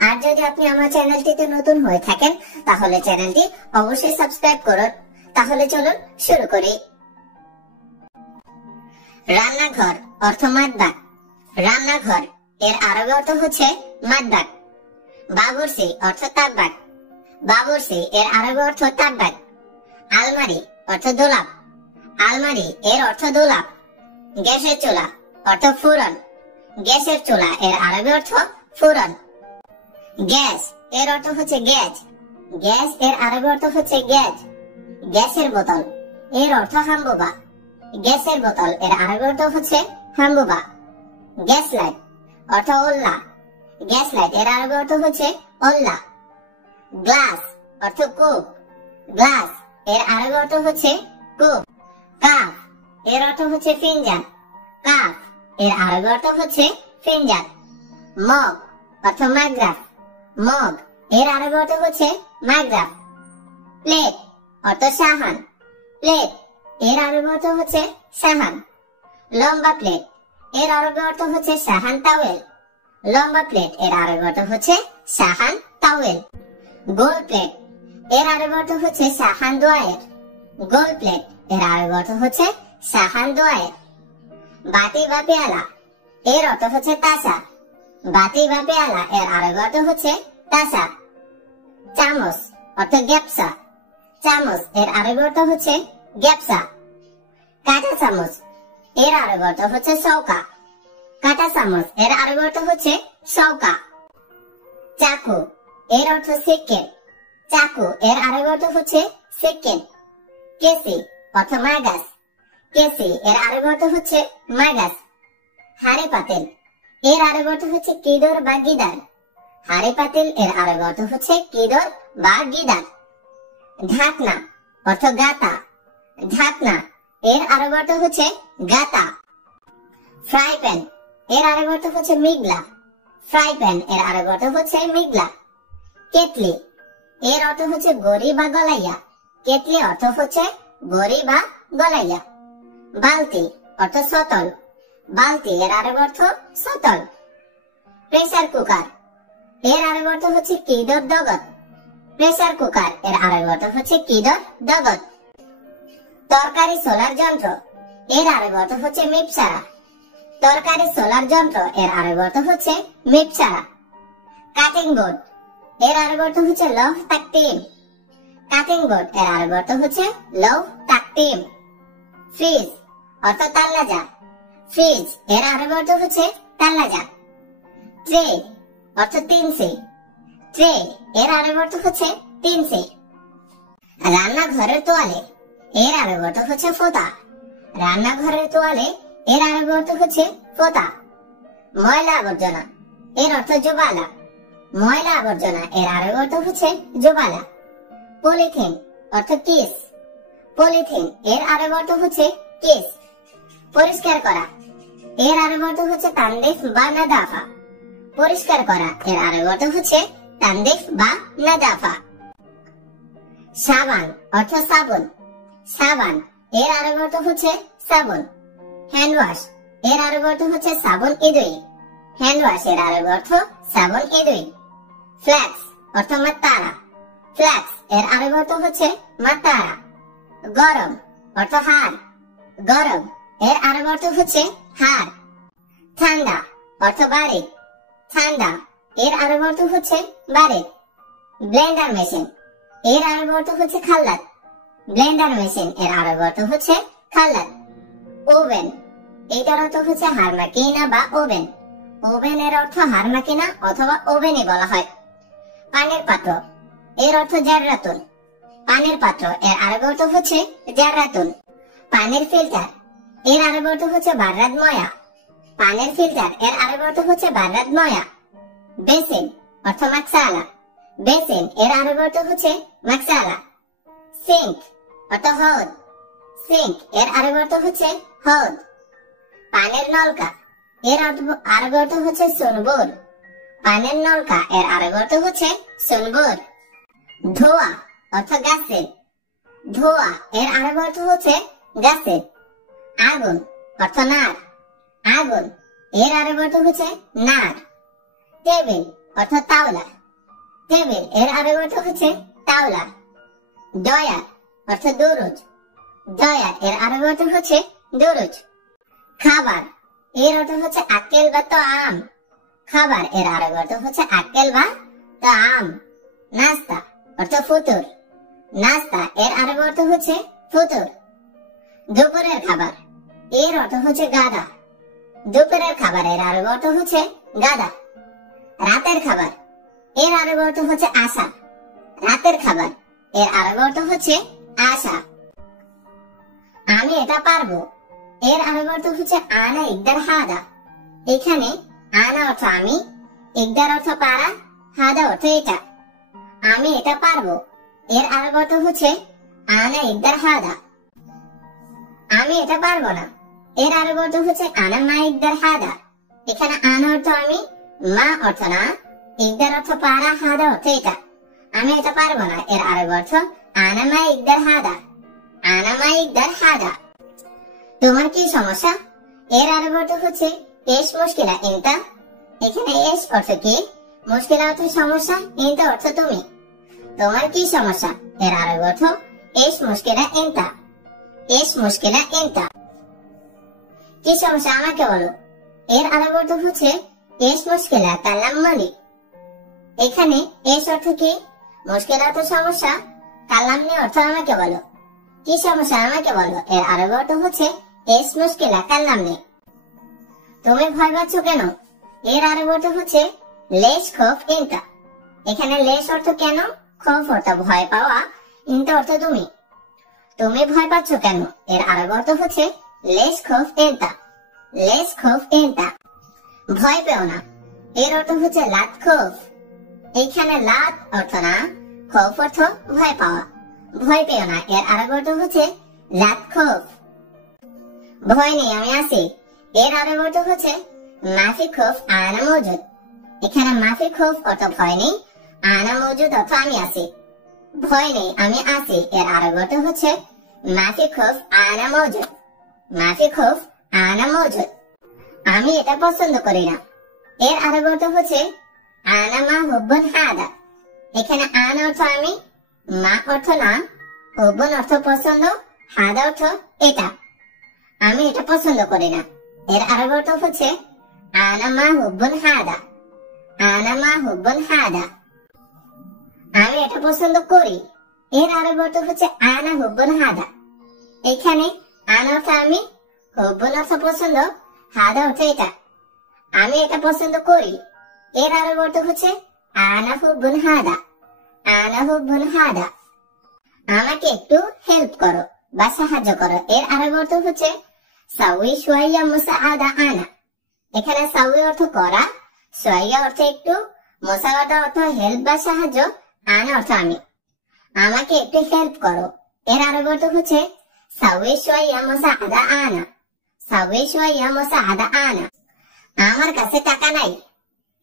আর যদি আপনি আমার চ্যানেলটিতে নতুন হয়ে থাকেন তাহলে চ্যানেলটি অবশ্যই সাবস্ক্রাইব করুন। তাহলে চলুন শুরু করি। রান্নাঘর অর্থ মাদবাক। রান্নাঘর এর আরবি অর্থ হচ্ছে মাদবাক। বাবুর্চি অর্থ তাব্বাক। বাবুর্চি এর আরবি অর্থ তাব্বাক। আলমারি অর্থ দোলাপ। আলমারি এর অর্থ দোলাপ। গ্যাসের চুলা অর্থ ফুরন। গ্যাসের চুলা এর আরবি অর্থ ফুরন। গ্যাস এর অর্থ হচ্ছে গ্যাস। গ্যাস এর আরবি অর্থ হচ্ছে গ্যাস। গ্যাসের বোতল এর অর্থ হাম্বুবা। গ্যাসের বোতল এর আরবি অর্থ হচ্ছে হাম্বুবা। গ্যাস লাইট অর্থ ওল্লা। গ্যাস লাইট এর আরবি অর্থ হচ্ছে ওল্লা। গ্লাস অর্থ কুপ। গ্লাস এর আরবি অর্থ হচ্ছে কুপ। কাপ এর অর্থ হচ্ছে ফিনজান। কাপ এর আরবি অর্থ হচ্ছে ফিনজান। মগ অর্থ মাগরাফ। মগ এর আরবি অর্থ হচ্ছে মাগরাফ। প্লেট অর্থ সাহান। প্লেট এর আরবি অর্থ হচ্ছে সাহান। লম্বা প্লেট এর আরবি অর্থ হচ্ছে সাহান তাওয়েল। লম্বা প্লেট এর আরবি অর্থ হচ্ছে সাহান তাওয়েল। গোল প্লেট এর আরবি অর্থ হচ্ছে সাহান দোয়ায়ের। গোল প্লেট এর আরবি অর্থ হচ্ছে সাহান দোয়ায়ের। বাটি বা পেয়ালা এর অর্থ হচ্ছে তাসা। বাটি বা পেয়ালা এর আরবি অর্থ হচ্ছে তাসা। চামচ অর্থ গ্যাপসা। চামচ এর আরবি অর্থ হচ্ছে গ্যাপসা। কাঁটা চামচ এর আরবি অর্থ হচ্ছে সৌকা। কাঁটা চামচ এর আরবি অর্থ হচ্ছে সৌকা। চাকু এর অর্থ সিক্কেন। চাকু এর আরবি অর্থ হচ্ছে সিক্কেন। কেসি অর্থ মাগাস। কেসি এর আরবি অর্থ হচ্ছে মাগাস। হাড়ি পাতিল এর আরবি অর্থ হচ্ছে কিদর বা গিদার। হাড়ি পাতিল এর আরবি অর্থ হচ্ছে কিদর বা গিদার। ঢাকনা অর্থ গাতা। ঢাকনা এর আরবি অর্থ হচ্ছে গাতা। ফ্রাই প্যান এর আরবি অর্থ হচ্ছে মিগলা। ফ্রাই প্যান এর আরবি অর্থ হচ্ছে মিগলা। কেটলি এর অর্থ হচ্ছে গড়ি বা গলাইয়া। কেটলি অর্থ হচ্ছে গড়ি বা গলাইয়া। বালতি অর্থ সতল। বালতি এর আরবি অর্থ সতল। প্রেসার কুকার এর আরবি অর্থ হচ্ছে কিদর দগত। প্রেসার কুকার এর আরবি অর্থ হচ্ছে কিদর দগত। তরকারি সোলার যন্ত্র এর আরবি অর্থ হচ্ছে মিপসারা। তরকারি সোলার যন্ত্র এর আরবি অর্থ হচ্ছে মিপসারা। কাটিং বোর্ড এর আরবি অর্থ হচ্ছে লৌহ তাকতিম। কাটিং বোর্ড এর আরবি অর্থ হচ্ছে লৌহ তাকতিম। ফ্রিজ অর্থ তাল্লাজা। ফ্রিজ এর আরবি অর্থ হচ্ছে তাল্লাজা। ট্রে অর্থ তিনসি। ট্রে এর আরবি অর্থ হচ্ছে তিনসি। রান্নাঘরের তোয়ালে এর আরবি অর্থ হচ্ছে ফোতা। রান্নাঘরের তোয়ালে এর আরবি অর্থ হচ্ছে ফোতা। ময়লা আবর্জনা এর অর্থ জুবালা। ময়লা আবর্জনা এর আরবি অর্থ হচ্ছে জুবালা। পলিথিন অর্থ কিস। পলিথিন এর আরবি অর্থ হচ্ছে কিস। পরিষ্কার করা এর আরবি অর্থ হচ্ছে তানদিফ বা নাদাফা। পরিষ্কার করা এর আরবি অর্থ হচ্ছে তানদিফ বা নাদাফা। সাবান অর্থ সাবুন। সাবান এর আরবি অর্থ হচ্ছে সাবুন। হ্যান্ড ওয়াশ এর আরবি অর্থ হচ্ছে সাবুন ইদুই। হ্যান্ড ওয়াশ এর আরবি অর্থ সাবুন ইদুই। ফ্ল্যাক্স অর্থ মাত্তারা। ফ্ল্যাক্স এর আরবি অর্থ হচ্ছে মাত্তারা। গরম অর্থ হাড়। গরম এর আরবি অর্থ হচ্ছে হাড়। ঠান্ডা অর্থ বারিক। ঠান্ডা এর আরবি অর্থ হচ্ছে বারিক। ব্লেন্ডার মেশিন এর আরবি অর্থ হচ্ছে খাল্লাত। ব্লেন্ডার মেশিন এর আরবি অর্থ হচ্ছে খাল্লাত। ওভেন এটার অর্থ হচ্ছে হারমাকিনা বা ওভেন। ওভেন এর অর্থ হারমাকিনা অথবা ওভেনই বলা হয়। পানির পাত্র এর অর্থ জাররাতুন। পানির পাত্র এর আরবি অর্থ হচ্ছে জাররাতুন। পানির ফিল্টার এর আরবি অর্থ হচ্ছে বাররাদ ময়া। পানির ফিল্টার এর আরবি অর্থ হচ্ছে বাররাদ ময়া। বেসিন অর্থ মাকসালা। বেসিন এর আরবি অর্থ হচ্ছে মাকসালা। সিঙ্ক অর্থ হদ। সিঙ্ক এর আরবি অর্থ হচ্ছে হদ। পানির নলকা এর আরবি অর্থ হচ্ছে সুনবুর। পানির নলকা এর আরবি অর্থ হচ্ছে সুনবুর। ধোয়া অর্থ গাছে। ধোয়া এর আরবি অর্থ হচ্ছে গাছে। আগুন অর্থ নার। আগুন এর আরবি অর্থ হচ্ছে নার। টেবিল অর্থ তাওলা। টেবিল এর আরবি অর্থ হচ্ছে তাওলা। ডয়ার অর্থ দরুজ। ডয়ার এর আরবি অর্থ হচ্ছে দরুজ। খাবার এর অর্থ হচ্ছে আক্কেল বা তাআম। খাবার এর আরবি অর্থ হচ্ছে আক্কেল বা তাআম। নাস্তা অর্থ ফুতুর। নাস্তা এর আরবি অর্থ হচ্ছে ফুতুর। দুপুরের খাবার এর অর্থ হচ্ছে গাদা। দুপুরের খাবার এর আরবি অর্থ হচ্ছে গাদা। রাতের খাবার এর আরবি অর্থ হচ্ছে আশা। রাতের খাবার এর আরবি অর্থ হচ্ছে আশা। আমি এটা পারবো এর আরবি অর্থ হচ্ছে আনা ইকদার হাদা। এখানে আনা অর্থ আমি, ইকদার অর্থ পারা, হাদা অর্থ এটা। আমি এটা পারবো এর আরবি অর্থ হচ্ছে আনা ইকদার হাদা। আমি এটা পারবো না এর আরবি অর্থ হচ্ছে আনা মা ইকদার হাদা। এখানে আনা অর্থ আমি, মা অর্থ না, ইকদার অর্থ পারা, হাদা অর্থ এটা। আমি এটা পারবো না এর আরবি অর্থ আনা মা ইকদার হাদা। আনা মা ইকদার হাদা। তোমার কি সমস্যা এর আরবি অর্থ হচ্ছে এশ মুশকিলা ইনতা। এখানে এশ অর্থ কি, মুশকিলা অর্থ সমস্যা, ইনতা অর্থ তুমি। তোমার কি সমস্যা এর আরবি অর্থ এশ মুশকিলা ইনতা। এশ মুশকিলা ইনতা। কি সমস্যা আমাকে বলো এর আরবি অর্থ হচ্ছে এশ মুশকিলা কাল্লামনি। এখানে এশ অর্থ কি, মুশকিলা অর্থ সমস্যা, কাল্লামনি অর্থ আমাকে বলো। কি সমস্যা আমাকে বলো এর আরবি অর্থ হচ্ছে এশ মুশকিলা কাল্লামনি। তুমি ভয় পাচ্ছ কেন এর আরবি অর্থ হচ্ছে লেশ খৌফ ইনতা। এখানে লেশ অর্থ কেন, খৌফ অর্থ ভয় পাওয়া, ইনতা অর্থ তুমি। তুমি ভয় পাচ্ছ কেন এর আরবি অর্থ হচ্ছে লেশ খৌফ ইনতা। লেশ খৌফ ইনতা। ভয় পেও না এর অর্থ হচ্ছে লাত খৌফ। এইখানে লাত অর্থ না, খৌফ অর্থ ভয় পাওয়া। ভয় পেও না এর আরবি অর্থ হচ্ছে লাত খৌফ। ভয় নেই আমি আছি এর আরবি অর্থ হচ্ছে মাফি খৌফ আনা মৌজুদ। এখানে মাফি খৌফ অর্থ ভয় নেই, আনা মৌজুদ অর্থ আমি আছি। ভয় নেই আমি আছি এর আরবি অর্থ হচ্ছে মাফি খৌফ আনা মৌজুদ। মাফি খৌফ আনা মৌজুদ। আমি এটা পছন্দ করি না এর আরবি অর্থ হচ্ছে আনা মা হুব্বুন হাদা। এখানে আনা অর্থ আমি, মা অর্থ না, হুব্বুন অর্থ পছন্দ, হাদা অর্থ এটা। আমি এটা পছন্দ করি না এর আরবি অর্থ হচ্ছে আনা মা হুব্বুন হাদা। আনা মা হুব্বুন হাদা। আমি এটা পছন্দ করি এর আরবি অর্থ হচ্ছে আনা হুব্বুন হাদা। এখানে আনা অর্থ আমি, হুব্বুন অর্থ পছন্দ, হাদা অর্থ এটা। আমি এটা পছন্দ করি এর আরবি অর্থ হচ্ছে আনা হুব্বুন হাদা। আনা হুব্বুন হাদা। আমাকে একটু হেল্প করো বা সাহায্য করো এর আরবি অর্থ হচ্ছে সাউই শুয়াইয়া মুসাআদা আনা। এখানে সাউই অর্থ করা, শুয়াইয়া অর্থ একটু, মুসাআদা অর্থ হেল্প বা সাহায্য, আনা অর্থ আমি। আমাকে একটু হেল্প করো এর আরবি অর্থ হচ্ছে সাউই শুয়াইয়া মুসাআদা আনা। সাউই শুয়াইয়া মুসাআদা আনা। আমার কাছে টাকা নাই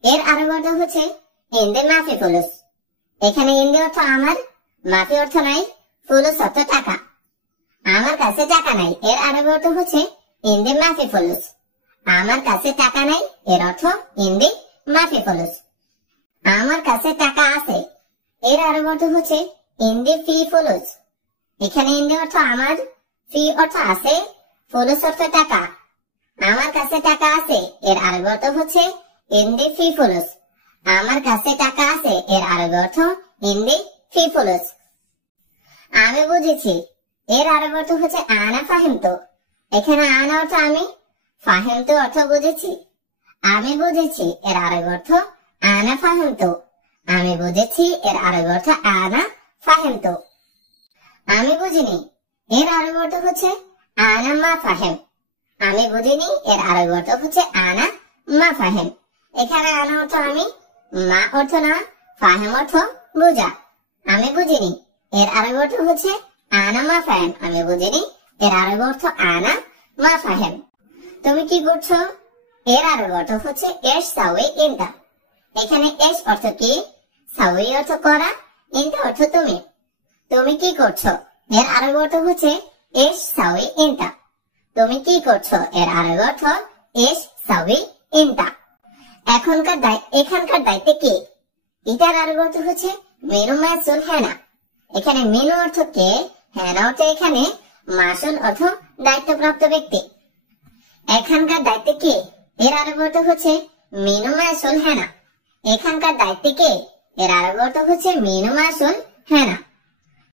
এর আরবি অর্থ হচ্ছে ইনদে মাফি ফুলুস। এখানে ইনদে অর্থ আমার, মাফি অর্থ নাই, ফুলুস অর্থ টাকা। আমার কাছে টাকা নাই এর আরবি অর্থ হচ্ছে ইনদে মাফি ফুলুস। আমার কাছে টাকা নাই এর অর্থ ইনদে মাফি ফুলুস। আমার কাছে টাকা আছে এর আরবি অর্থ হচ্ছে ইনদে ফি ফুলুস। এখানে ইনদে অর্থ আমার, ফি অর্থ আছে, ফুলুস অর্থ টাকা। আমার কাছে টাকা আছে এর আরবি অর্থ হচ্ছে ইনদে ফি ফুলুস। আমার কাছে টাকা আছে এর আরবি অর্থ ইনদে ফি ফুলুস। আমি বুঝেছি এর আরবি অর্থ হচ্ছে আনা ফাহিমতু। এখানে আনা অর্থ আমি, ফাহিমতু অর্থ বুঝেছি। আমি বুঝেছি এর আরবি অর্থ আনা ফাহিমতু। আমি বুঝেছি এর আরবি অর্থ আনা ফাহিমতু। আমি বুঝিনি এর আরবি অর্থ হচ্ছে আনা মা ফাহিম। আমি বুঝিনি এর আরবি অর্থ হচ্ছে আনা মা ফাহিম। এখানে আনা অর্থ আমি, মা অর্থ না, ফাহিম অর্থ বুঝা। আমি বুঝিনি এর আরবি অর্থ হচ্ছে আনা মা ফাহিম। আমি বুঝিনি এর আরবি অর্থ আনা মা ফাহিম। তুমি কি করছো এর আরবি অর্থ হচ্ছে এশ সাউই ইনতা। এখানে এশ অর্থ কি, সাউই অর্থ করা, ইনতা অর্থ তুমি। তুমি কি করছো এর আরবি অর্থ হচ্ছে এশ সাউই ইনতা। তুমি কি করছো এর আরবি অর্থ এশ সাউই ইনতা। এখানকার দায়িত্বে কে? এটার আরবি অর্থ হচ্ছে মেনু মাসুল হেনা। এখানে মেনু অর্থ কে, হেনা অর্থ এখানে, মাসুল অর্থ দায়িত্বপ্রাপ্ত ব্যক্তি। এখানকার দায়িত্বে কে এর আরবি অর্থ হচ্ছে মেনু মাসুল হেনা। এখানকার দায়িত্বে কে এর আরবি অর্থ হচ্ছে মেনু মাসুল হেনা।